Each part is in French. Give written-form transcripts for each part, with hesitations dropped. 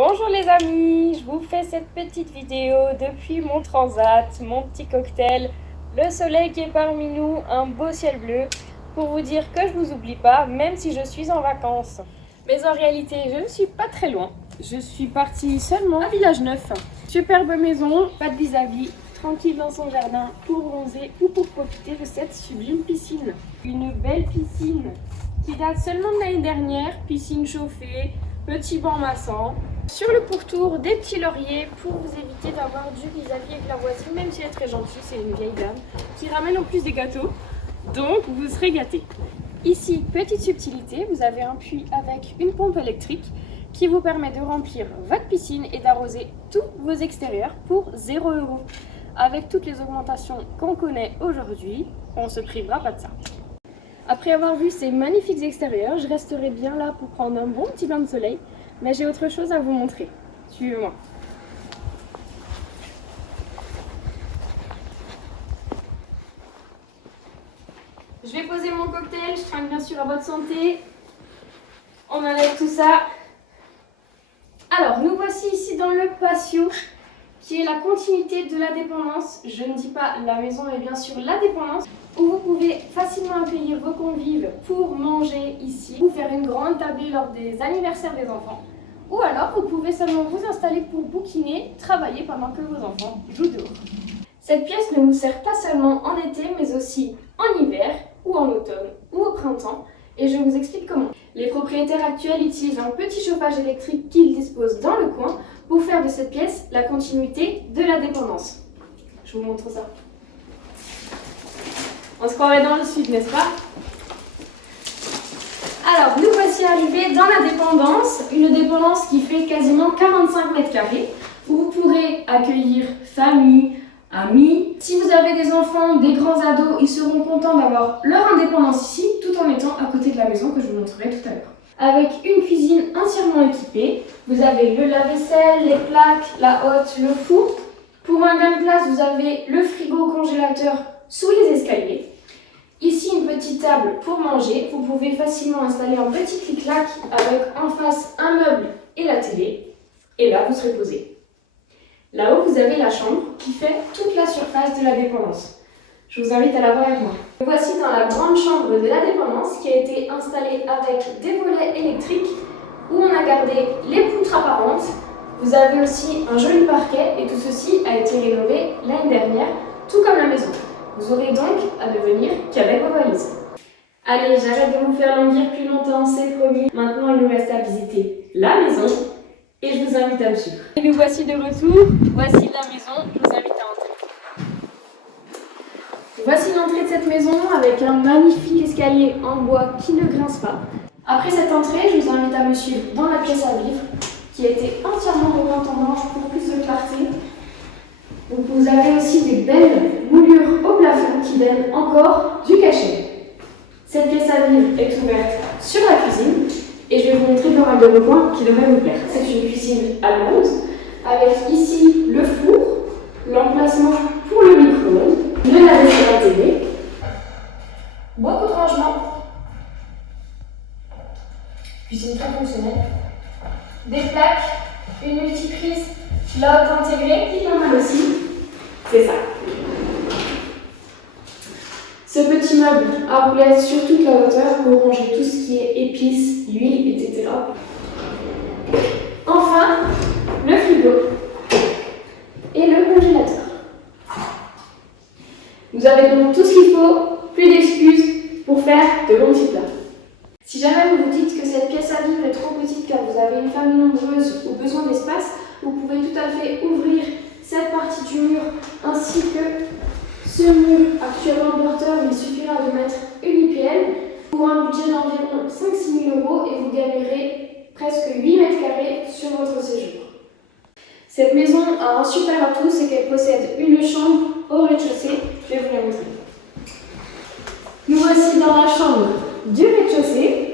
Bonjour les amis, je vous fais cette petite vidéo depuis mon transat, mon petit cocktail, le soleil qui est parmi nous, un beau ciel bleu, pour vous dire que je vous oublie pas, même si je suis en vacances. Mais en réalité, je ne suis pas très loin. Je suis partie seulement à Village Neuf. Superbe maison, pas de vis-à-vis, tranquille dans son jardin pour bronzer ou pour profiter de cette sublime piscine. Une belle piscine qui date seulement de l'année dernière, piscine chauffée, petit banc massant. Sur le pourtour, des petits lauriers pour vous éviter d'avoir du vis-à-vis avec la voisine, même si elle est très gentille, c'est une vieille dame qui ramène en plus des gâteaux, donc vous serez gâtés. Ici, petite subtilité, vous avez un puits avec une pompe électrique qui vous permet de remplir votre piscine et d'arroser tous vos extérieurs pour 0 €. Avec toutes les augmentations qu'on connaît aujourd'hui, on ne se privera pas de ça. Après avoir vu ces magnifiques extérieurs, je resterai bien là pour prendre un bon petit bain de soleil, mais j'ai autre chose à vous montrer. Suivez-moi. Je vais poser mon cocktail, je tiens bien sûr à votre santé. On enlève tout ça. Alors, nous voici ici dans le patio, qui est la continuité de la dépendance. Je ne dis pas la maison, mais bien sûr la dépendance, où vous pouvez facilement accueillir vos convives pour manger ici, ou faire une grande tablée lors des anniversaires des enfants. Ou alors, vous pouvez seulement vous installer pour bouquiner, travailler pendant que vos enfants jouent dehors. Cette pièce ne vous sert pas seulement en été, mais aussi en hiver, ou en automne, ou au printemps, et je vous explique comment. Les propriétaires actuels utilisent un petit chauffage électrique qu'ils disposent dans le coin pour faire de cette pièce la continuité de la dépendance. Je vous montre ça. On se croirait dans le sud, n'est-ce pas? Alors, nous voici arrivés dans la dépendance, une dépendance qui fait quasiment 45 mètres carrés, où vous pourrez accueillir famille, amis. Si vous avez des enfants, des grands ados, ils seront contents d'avoir leur indépendance ici, tout en étant à côté de la maison que je vous montrerai tout à l'heure. Avec une cuisine entièrement équipée, vous avez le lave-vaisselle, les plaques, la hotte, le four. Pour un gain de place, vous avez le frigo congélateur sous les escaliers. Ici, une petite table pour manger. Vous pouvez facilement installer un petit clic-clac avec en face un meuble et la télé. Et là, vous serez posé. Là-haut, vous avez la chambre qui fait toute la surface de la dépendance. Je vous invite à la voir avec moi. Voici dans la grande chambre de la dépendance qui a été installée avec des volets électriques où on a gardé les poutres apparentes. Vous avez aussi un joli parquet et tout ceci a été rénové l'année dernière, tout comme la maison. Vous aurez donc à ne venir qu'avec vos valises. Allez, j'arrête de vous faire languir plus longtemps, c'est promis. Maintenant, il nous reste à visiter la maison et je vous invite à me suivre. Et nous voici de retour. Voici la maison. Je vous invite à entrer. Voici l'entrée de cette maison avec un magnifique escalier en bois qui ne grince pas. Après cette entrée, je vous invite à me suivre dans la pièce à vivre qui a été entièrement repeinte en blanche pour plus de clarté. Donc vous avez aussi des belles moulures au plafond qui donnent encore du cachet. Cette pièce à vivre est ouverte sur la cuisine et je vais vous montrer pas mal de recoins qui devraient vous plaire. C'est une cuisine allemande avec ici le four, l'emplacement pour le micro-ondes, le lave-vaisselle à télé, beaucoup de rangements, cuisine très fonctionnelle, des plaques, une multiprise, la haute intégrée qui est pas mal aussi, c'est ça. Ce petit meuble à roulettes sur toute la hauteur pour ranger tout ce qui est épices, huile, etc. Enfin, le frigo et le congélateur. Vous avez donc tout ce qu'il faut, plus d'excuses pour faire de bons petits plats. Si jamais vous vous dites que cette pièce à vivre est trop petite car vous avez une famille nombreuse ou besoin d'espace, vous pouvez tout à fait ouvrir cette partie du mur ainsi que ce mur actuellement porteur. Il suffira de mettre une IPL pour un budget d'environ 5-6 000 € et vous gagnerez presque 8 mètres carrés sur votre séjour. Cette maison a un super atout, c'est qu'elle possède une chambre au rez-de-chaussée. Je vais vous la montrer. Nous voici dans la chambre du rez-de-chaussée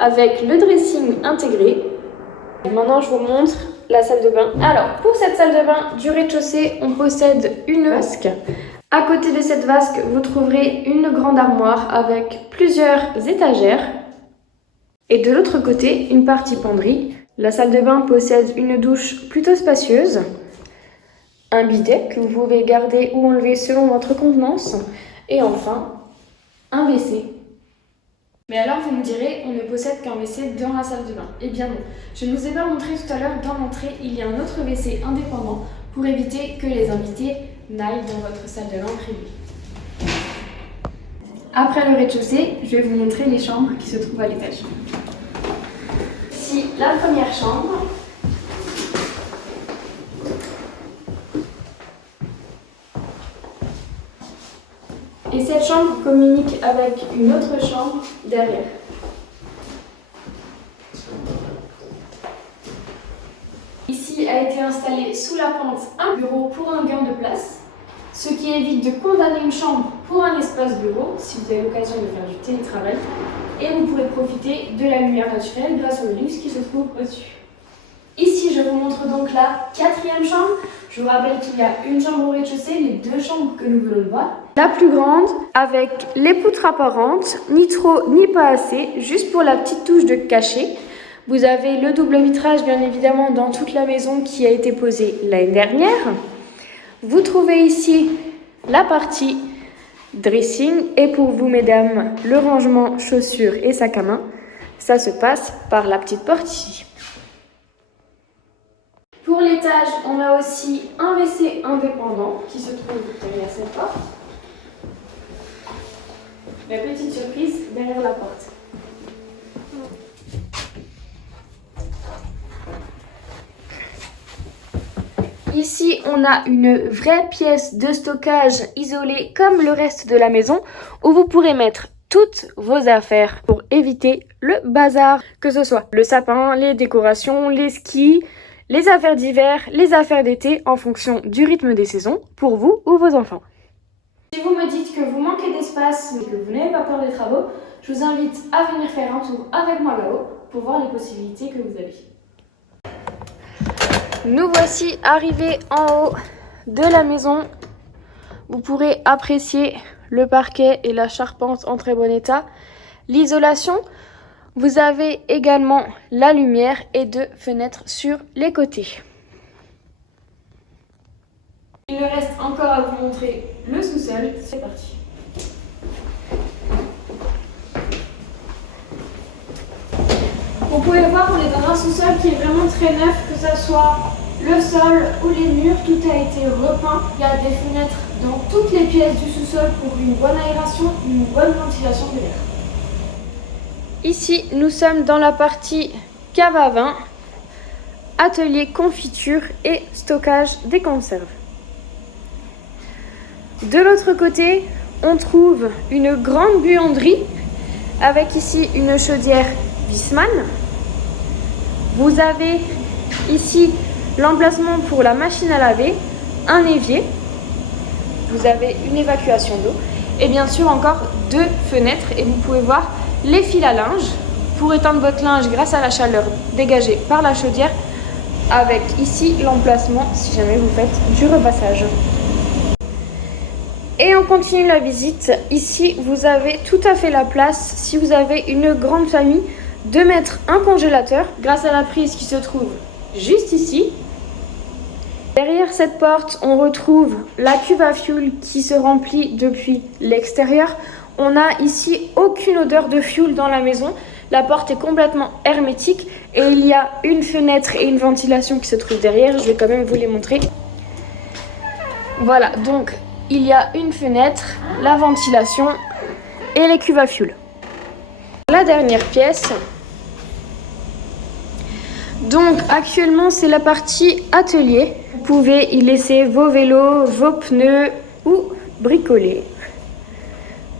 avec le dressing intégré. Et maintenant, je vous montre la salle de bain. Alors, pour cette salle de bain du rez-de-chaussée, on possède une vasque. À côté de cette vasque, vous trouverez une grande armoire avec plusieurs étagères. Et de l'autre côté, une partie penderie. La salle de bain possède une douche plutôt spacieuse, un bidet que vous pouvez garder ou enlever selon votre convenance, et enfin, un WC. Mais alors vous me direz, on ne possède qu'un WC dans la salle de bain. Eh bien non, je ne vous ai pas montré tout à l'heure, dans l'entrée, il y a un autre WC indépendant pour éviter que les invités n'aillent dans votre salle de bain privée. Après le rez-de-chaussée, je vais vous montrer les chambres qui se trouvent à l'étage. Ici, la première chambre. Et cette chambre communique avec une autre chambre derrière. Ici a été installé sous la pente un bureau pour un gain de place, ce qui évite de condamner une chambre pour un espace bureau si vous avez l'occasion de faire du télétravail. Et vous pourrez profiter de la lumière naturelle grâce au luxe qui se trouve au-dessus. Ici, je vous montre donc la quatrième chambre. Je vous rappelle qu'il y a une chambre au rez-de-chaussée, les deux chambres que nous venons de voir. La plus grande, avec les poutres apparentes, ni trop ni pas assez, juste pour la petite touche de cachet. Vous avez le double vitrage, bien évidemment, dans toute la maison qui a été posée l'année dernière. Vous trouvez ici la partie dressing et pour vous, mesdames, le rangement chaussures et sac à main. Ça se passe par la petite porte ici. Pour l'étage, on a aussi un WC indépendant qui se trouve derrière cette porte. La petite surprise derrière la porte. Ici, on a une vraie pièce de stockage isolée comme le reste de la maison où vous pourrez mettre toutes vos affaires pour éviter le bazar. Que ce soit le sapin, les décorations, les skis, les affaires d'hiver, les affaires d'été en fonction du rythme des saisons pour vous ou vos enfants. Si vous me dites que vous manquez d'espace mais que vous n'avez pas peur des travaux, je vous invite à venir faire un tour avec moi là-haut pour voir les possibilités que vous avez. Nous voici arrivés en haut de la maison. Vous pourrez apprécier le parquet et la charpente en très bon état. L'isolation, vous avez également la lumière et deux fenêtres sur les côtés. Il me reste encore à vous montrer le sous-sol. C'est parti. Vous pouvez voir, on est dans un sous-sol qui est vraiment très neuf, que ce soit le sol ou les murs, tout a été repeint. Il y a des fenêtres dans toutes les pièces du sous-sol pour une bonne aération, une bonne ventilation de l'air. Ici, nous sommes dans la partie cave à vin, atelier confiture et stockage des conserves. De l'autre côté, on trouve une grande buanderie avec ici une chaudière Wiesmann. Vous avez ici l'emplacement pour la machine à laver, un évier. Vous avez une évacuation d'eau et bien sûr encore deux fenêtres et vous pouvez voir les fils à linge pour étendre votre linge grâce à la chaleur dégagée par la chaudière avec ici l'emplacement si jamais vous faites du repassage. Et on continue la visite. Ici, vous avez tout à fait la place, si vous avez une grande famille, de mettre un congélateur grâce à la prise qui se trouve juste ici. Derrière cette porte, on retrouve la cuve à fioul qui se remplit depuis l'extérieur. On n'a ici aucune odeur de fioul dans la maison. La porte est complètement hermétique et il y a une fenêtre et une ventilation qui se trouvent derrière. Je vais quand même vous les montrer. Voilà, donc il y a une fenêtre, la ventilation et les cuves à fioul. La dernière pièce. Donc actuellement c'est la partie atelier. Vous pouvez y laisser vos vélos, vos pneus ou bricoler.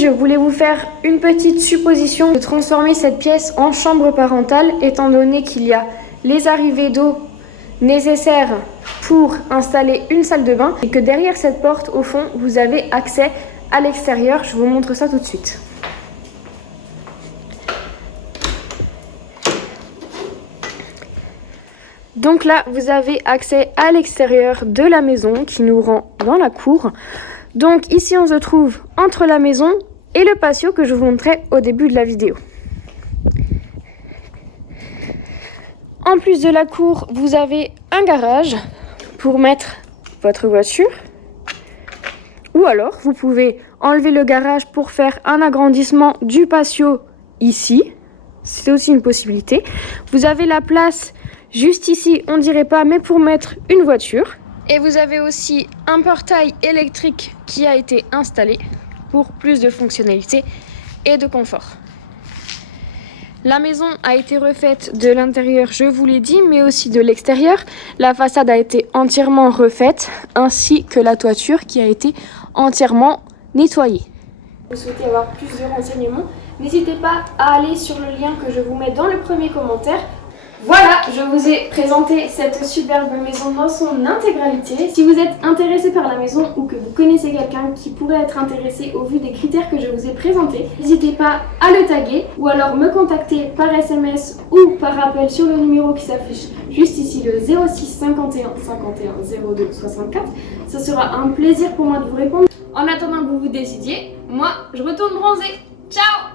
Je voulais vous faire une petite supposition de transformer cette pièce en chambre parentale étant donné qu'il y a les arrivées d'eau nécessaires pour installer une salle de bain et que derrière cette porte au fond vous avez accès à l'extérieur. Je vous montre ça tout de suite. Donc là vous avez accès à l'extérieur de la maison qui nous rend dans la cour. Donc ici on se trouve entre la maison et le patio que je vous montrais au début de la vidéo. En plus de la cour, vous avez un garage pour mettre votre voiture. Ou alors, vous pouvez enlever le garage pour faire un agrandissement du patio ici. C'est aussi une possibilité. Vous avez la place juste ici, on dirait pas, mais pour mettre une voiture. Et vous avez aussi un portail électrique qui a été installé pour plus de fonctionnalité et de confort. La maison a été refaite de l'intérieur, je vous l'ai dit, mais aussi de l'extérieur. La façade a été entièrement refaite, ainsi que la toiture qui a été entièrement nettoyée. Vous souhaitez avoir plus de renseignements, n'hésitez pas à aller sur le lien que je vous mets dans le premier commentaire. Voilà, je vous ai présenté cette superbe maison dans son intégralité. Si vous êtes intéressé par la maison ou que vous connaissez quelqu'un qui pourrait être intéressé au vu des critères que je vous ai présentés, n'hésitez pas à le taguer ou alors me contacter par SMS ou par appel sur le numéro qui s'affiche juste ici, le 06 51 51 02 64. Ce sera un plaisir pour moi de vous répondre. En attendant que vous vous décidiez, moi je retourne bronzer. Ciao!